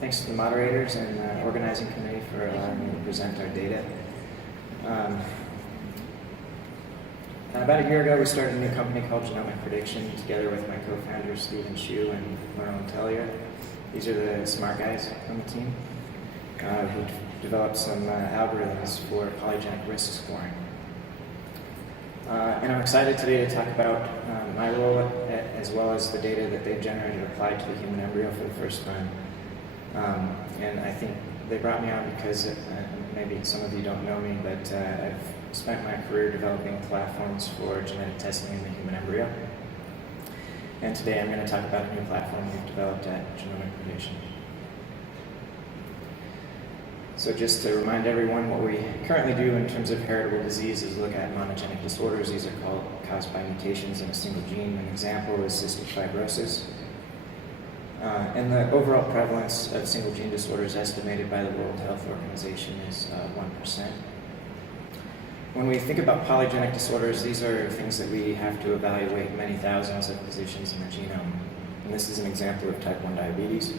thanks to the moderators and the organizing committee for allowing me to present our data. About a year ago, we started a new company called Genomic Prediction together with my co-founders Stephen Chu and Merlin Tellier. These are the smart guys on the team who developed some algorithms for polygenic risk scoring. And I'm excited today to talk about my role as well as the data that they've generated applied to the human embryo for the first time. And I think they brought me on because maybe some of you don't know me, but I've spent my career developing platforms for genetic testing in the human embryo. And today I'm going to talk about a new platform we've developed at Genomic Prediction. So just to remind everyone, what we currently do in terms of heritable disease is look at monogenic disorders. These are caused by mutations in a single gene. An example is cystic fibrosis. And the overall prevalence of single gene disorders estimated by the World Health Organization is 1%. When we think about polygenic disorders, these are things that we have to evaluate many thousands of positions in the genome. And this is an example of type 1 diabetes.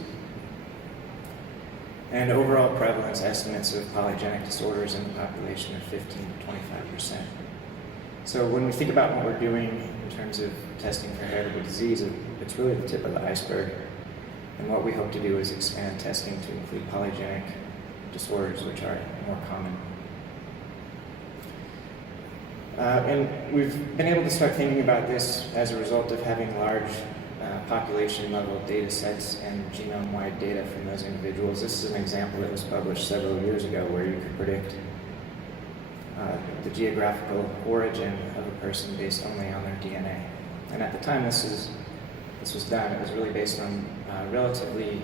And overall prevalence estimates of polygenic disorders in the population are 15 to 25%. So when we think about what we're doing in terms of testing for heritable disease, it's really the tip of the iceberg. And what we hope to do is expand testing to include polygenic disorders, which are more common. And we've been able to start thinking about this as a result of having large population-level data sets and genome-wide data from those individuals. This is an example that was published several years ago where you could predict the geographical origin of a person based only on their DNA. And at the time this was done, it was really based on relatively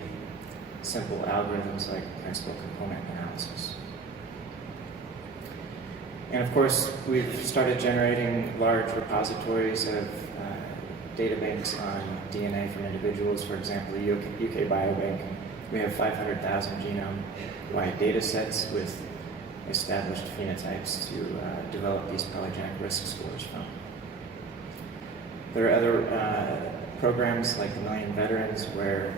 simple algorithms like principal component analysis. And of course, we've started generating large repositories of data banks on DNA from individuals. For example, the UK Biobank, we have 500,000 genome-wide data sets with established phenotypes to develop these polygenic risk scores from. There are other programs like the Million Veterans where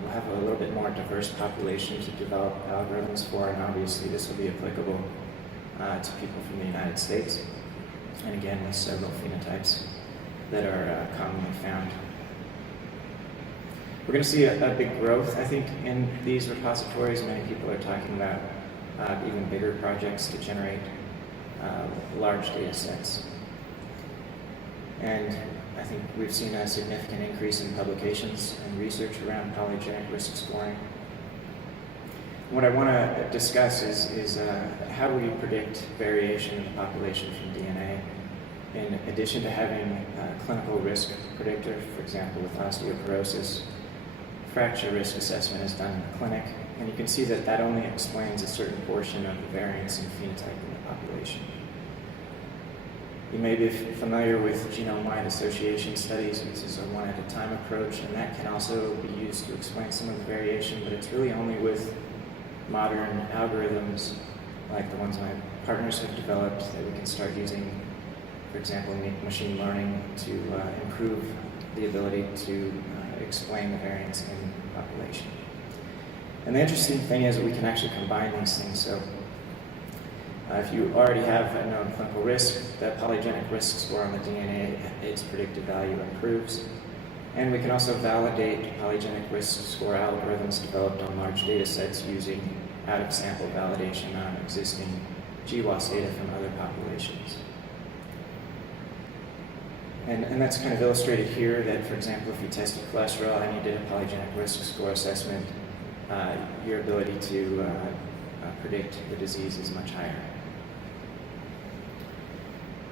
we'll have a little bit more diverse population to develop algorithms for, and obviously this will be applicable to people from the United States. And again, with several phenotypes that are commonly found. We're going to see a big growth, I think, in these repositories. Many people are talking about even bigger projects to generate large data sets. And I think we've seen a significant increase in publications and research around polygenic risk scoring. What I want to discuss is how do we predict variation in the population from DNA, in addition to having a clinical risk predictor. For example, with osteoporosis, fracture risk assessment is done in the clinic, and you can see that that only explains a certain portion of the variance in phenotype in the population. You may be familiar with genome-wide association studies. This is a one-at-a-time approach, and that can also be used to explain some of the variation, but it's really only with modern algorithms like the ones my partners have developed that we can start using, for example, machine learning to improve the ability to explain the variance in the population. And the interesting thing is that we can actually combine these things. So if you already have a known clinical risk, the polygenic risk score on the DNA, its predictive value improves. And we can also validate polygenic risk score algorithms developed on large data sets using out-of-sample validation on existing GWAS data from other populations. And that's kind of illustrated here that, for example, if you tested cholesterol and you did a polygenic risk score assessment, your ability to predict the disease is much higher.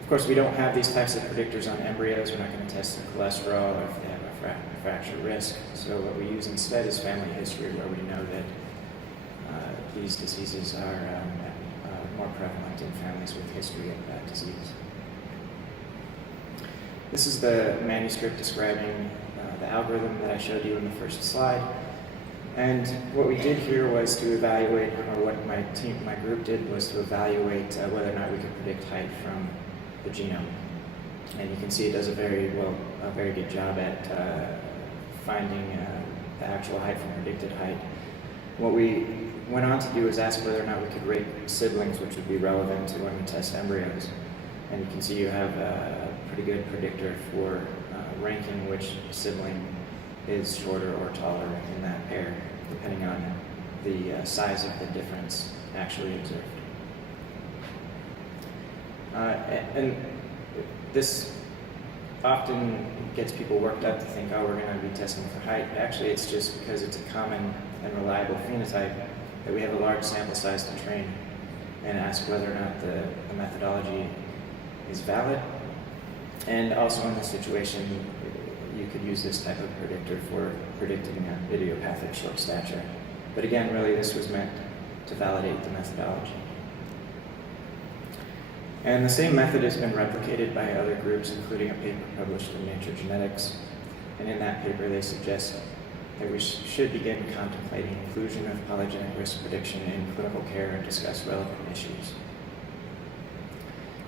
Of course, we don't have these types of predictors on embryos. We're not going to test their cholesterol or if they have a fracture risk. So what we use instead is family history, where we know that these diseases are more prevalent in families with history of that disease. This is the manuscript describing the algorithm that I showed you in the first slide. And what we did here was to evaluate, or what my group did was to evaluate whether or not we could predict height from the genome. And you can see it does a very good job at finding the actual height from predicted height. What we went on to do is ask whether or not we could rate siblings, which would be relevant to when we test embryos. And you can see you have a pretty good predictor for ranking which sibling is shorter or taller in that pair, depending on the size of the difference actually observed. And this often gets people worked up to think, oh, we're going to be testing for height. Actually, it's just because it's a common and reliable phenotype that we have a large sample size to train and ask whether or not the methodology is valid. And also in this situation, you could use this type of predictor for predicting a idiopathic short stature. But again, really this was meant to validate the methodology. And the same method has been replicated by other groups, including a paper published in Nature Genetics. And in that paper, they suggest that we should begin contemplating inclusion of polygenic risk prediction in clinical care and discuss relevant issues.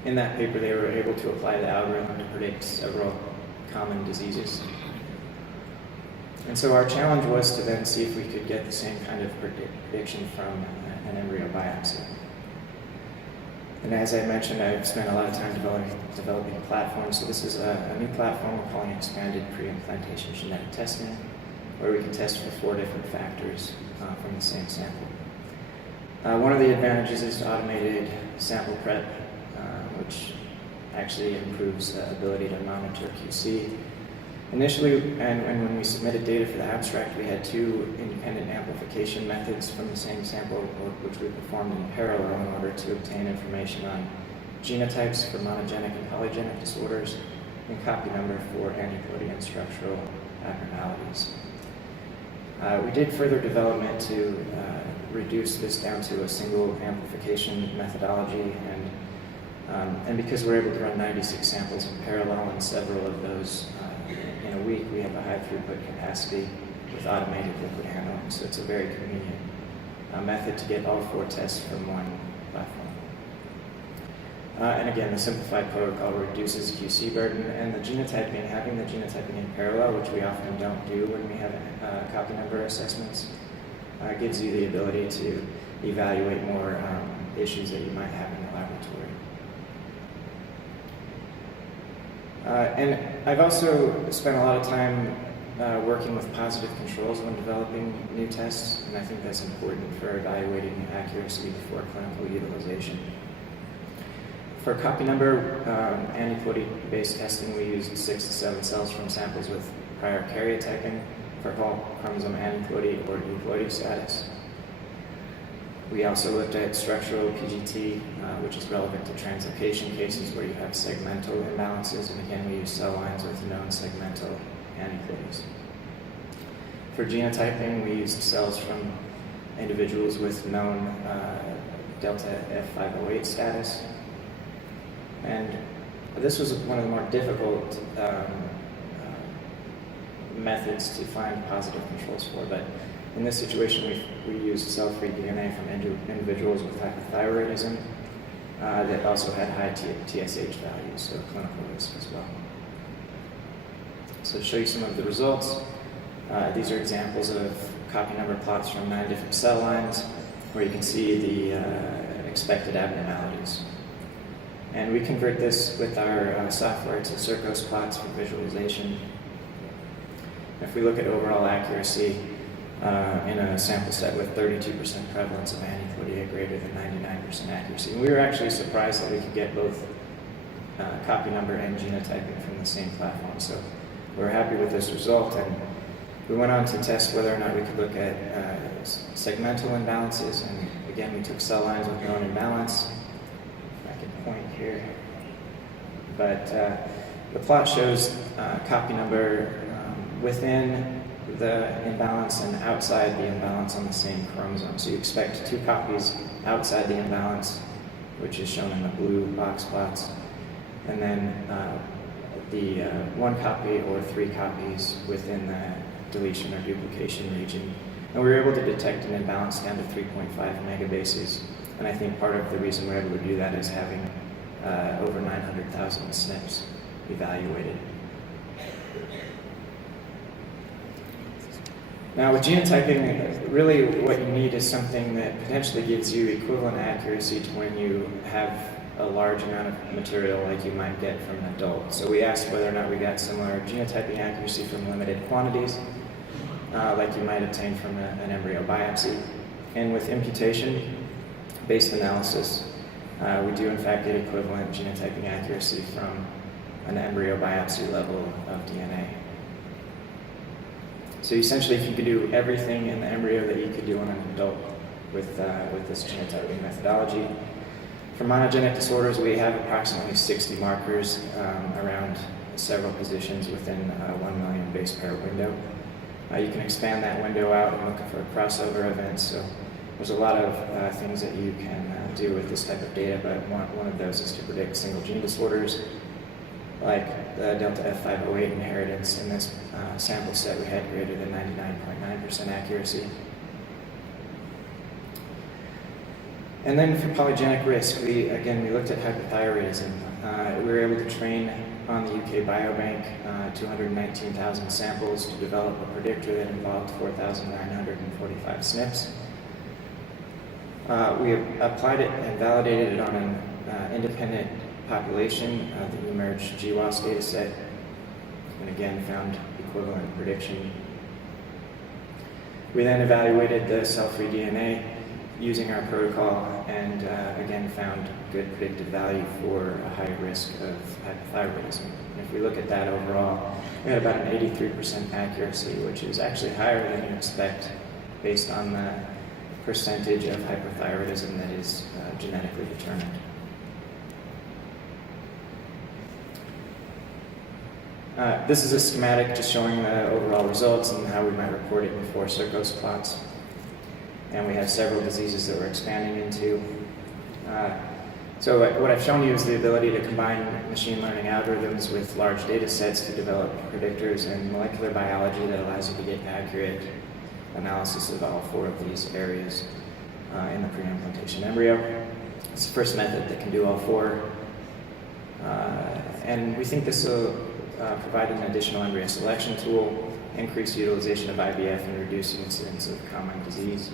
In that paper, they were able to apply the algorithm to predict several common diseases. And so our challenge was to then see if we could get the same kind of prediction from an embryo biopsy. And as I mentioned, I've spent a lot of time developing a platform. So this is a new platform we're calling expanded pre-implantation genetic testing, where we can test for 4 different factors from the same sample. One of the advantages is automated sample prep, which actually improves the ability to monitor QC. Initially, and when we submitted data for the abstract, we had 2 independent amplification methods from the same sample, which we performed in parallel in order to obtain information on genotypes for monogenic and polygenic disorders, and copy number for aneuploidy and structural abnormalities. We did further development to reduce this down to a single amplification methodology, and because we're able to run 96 samples in parallel and several of those in a week, we have a high throughput capacity with automated liquid handling. So it's a very convenient method to get all 4 tests from one platform. And again, the simplified protocol reduces QC burden, and the genotyping, having the genotyping in parallel, which we often don't do when we have copy number assessments, gives you the ability to evaluate more issues that you might have in the laboratory. And I've also spent a lot of time working with positive controls when developing new tests, and I think that's important for evaluating accuracy before clinical utilization. For copy number aneuploidy-based testing, we used 6 to 7 cells from samples with prior karyotyping for chromosome aneuploidy or euploidy status. We also looked at structural PGT, which is relevant to translocation cases where you have segmental imbalances, and again, we use cell lines with known segmental aneuploidies. For genotyping, we used cells from individuals with known delta F508 status, and this was one of the more difficult methods to find positive controls for, but in this situation, we used cell-free DNA from individuals with hypothyroidism that also had high TSH values, so clinical risk as well. So to show you some of the results, these are examples of copy number plots from 9 different cell lines, where you can see the expected abnormalities. And we convert this with our software to Circos plots for visualization. If we look at overall accuracy, in a sample set with 32% prevalence of aneuploidy at greater than 99% accuracy. And we were actually surprised that we could get both copy number and genotyping from the same platform. So we're happy with this result, and we went on to test whether or not we could look at segmental imbalances. And again, we took cell lines with known imbalance. I can point here. But the plot shows copy number within the imbalance and outside the imbalance on the same chromosome. So you expect 2 copies outside the imbalance, which is shown in the blue box plots, and then the 1 copy or 3 copies within the deletion or duplication region. And we were able to detect an imbalance down to 3.5 megabases, and I think part of the reason we're able to do that is having over 900,000 SNPs evaluated. Now with genotyping, really what you need is something that potentially gives you equivalent accuracy to when you have a large amount of material like you might get from an adult. So we asked whether or not we got similar genotyping accuracy from limited quantities, like you might obtain from an embryo biopsy. And with imputation-based analysis, we do in fact get equivalent genotyping accuracy from an embryo biopsy level of DNA. So essentially, if you could do everything in the embryo that you could do on an adult with this genotyping methodology. For monogenic disorders, we have approximately 60 markers around several positions within a 1 million base pair window. You can expand that window out and look for crossover events. So there's a lot of things that you can do with this type of data, but one of those is to predict single gene disorders, like the delta F508 inheritance. In this sample set, we had greater than 99.9% accuracy. And then for polygenic risk, we looked at hypothyroidism. We were able to train on the UK Biobank 219,000 samples to develop a predictor that involved 4,945 SNPs. We applied it and validated it on an independent population, the eMERGE GWAS dataset, and again found equivalent prediction. We then evaluated the cell-free DNA using our protocol and again found good predictive value for a high risk of hypothyroidism. And if we look at that overall, we had about an 83% accuracy, which is actually higher than you expect based on the percentage of hypothyroidism that is genetically determined. This is a schematic just showing the overall results and how we might report it in 4 Circos plots. And we have several diseases that we're expanding into. So what I've shown you is the ability to combine machine learning algorithms with large data sets to develop predictors and molecular biology that allows you to get accurate analysis of all 4 of these areas in the pre-implantation embryo. It's the first method that can do all 4. And we think this will provide an additional embryo selection tool, increase utilization of IVF, and reduce incidence of common disease.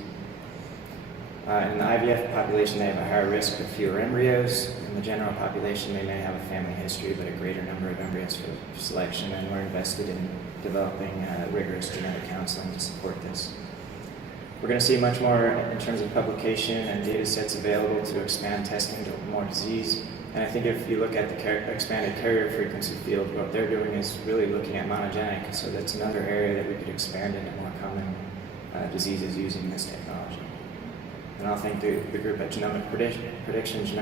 In the IVF population, they have a higher risk of fewer embryos. In the general population, they may have a family history, but a greater number of embryos for selection, and we're invested in developing rigorous genetic counseling to support this. We're going to see much more in terms of publication and data sets available to expand testing to more disease. And I think if you look at the expanded carrier frequency field, what they're doing is really looking at monogenic, so that's another area that we could expand into more common diseases using this technology. And I'll thank the group at Genomic Predictions,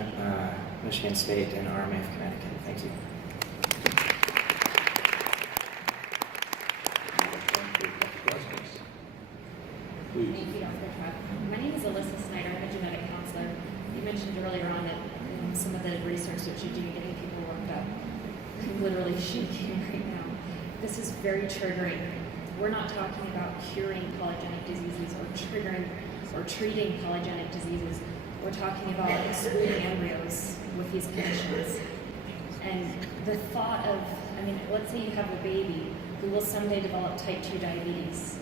Michigan State, and RMA of Connecticut. Thank you. Thank you, Dr. Treff. My name is Alyssa Snyder. I'm a genetic counselor. You mentioned earlier on that some of the research that you do getting people worked up. I'm literally shaking right now. This is very triggering. We're not talking about curing polygenic diseases or treating polygenic diseases. We're talking about excluding embryos with these conditions. And the thought of, let's say you have a baby who will someday develop type 2 diabetes.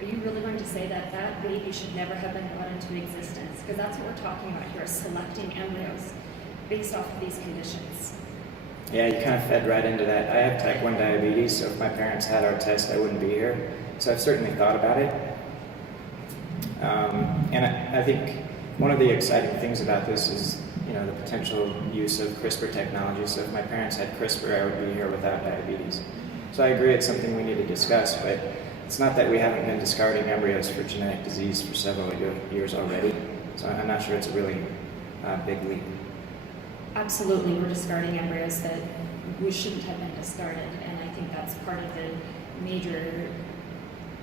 Are you really going to say that that baby should never have been brought into existence? Because that's what we're talking about here, selecting embryos based off of these conditions. Yeah, you kind of fed right into that. I have type 1 diabetes, so if my parents had our test, I wouldn't be here. So I've certainly thought about it. And I think one of the exciting things about this is, the potential use of CRISPR technology. So if my parents had CRISPR, I would be here without diabetes. So I agree it's something we need to discuss, but it's not that we haven't been discarding embryos for genetic disease for several years already. So I'm not sure it's a really big leap. Absolutely, we're discarding embryos that we shouldn't have been discarded, and I think that's part of the major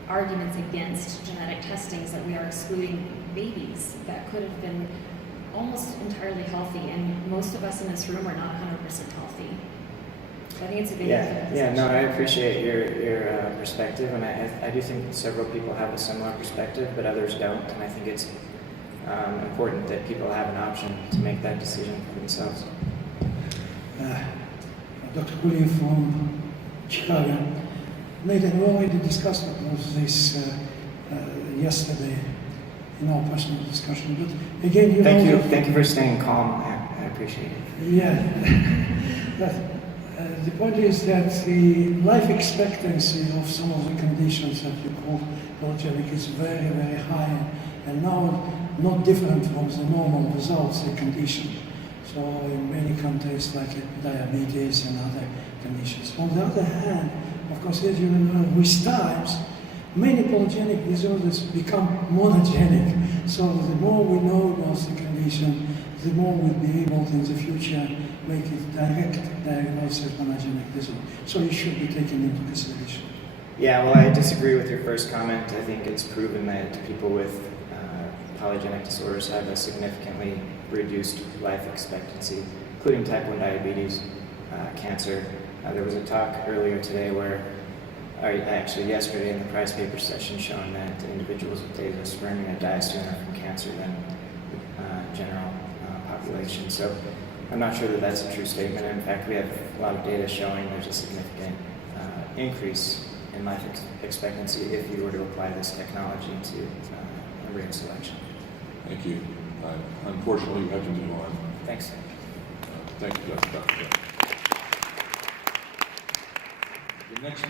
arguments against genetic testing is that we are excluding babies that could have been almost entirely healthy, and most of us in this room are not 100% healthy. So I think it's a big no, I appreciate your perspective, and I do think several people have a similar perspective, but others don't, and I think it's important that people have an option to make that decision for themselves. Dr. William from Chicago made an already discussed of this yesterday in our personal discussion. But again, you Thank know, you. Thank you for staying calm. I appreciate it. Yeah. But, the point is that the life expectancy of some of the conditions that you call polygenic is very, very high, and now not different from the normal results the condition. So in many contexts like diabetes and other conditions. On the other hand, of course, as you know, with times, many polygenic disorders become monogenic. So the more we know about the condition, the more we'll be able to, in the future, make it direct diagnosis of monogenic disorder. So it should be taken into consideration. Yeah, well, I disagree with your first comment. I think it's proven that people with polygenic disorders have a significantly reduced life expectancy, including type 1 diabetes, cancer. There was a talk earlier today where, actually yesterday in the prize paper session, showing that individuals with azoospermia die sooner from cancer than general population. So I'm not sure that that's a true statement. In fact, we have a lot of data showing there's a significant increase in life expectancy if you were to apply this technology to embryo selection. Thank you. Unfortunately, we have to move on. Thanks. Thank you, Dr. Treff. The next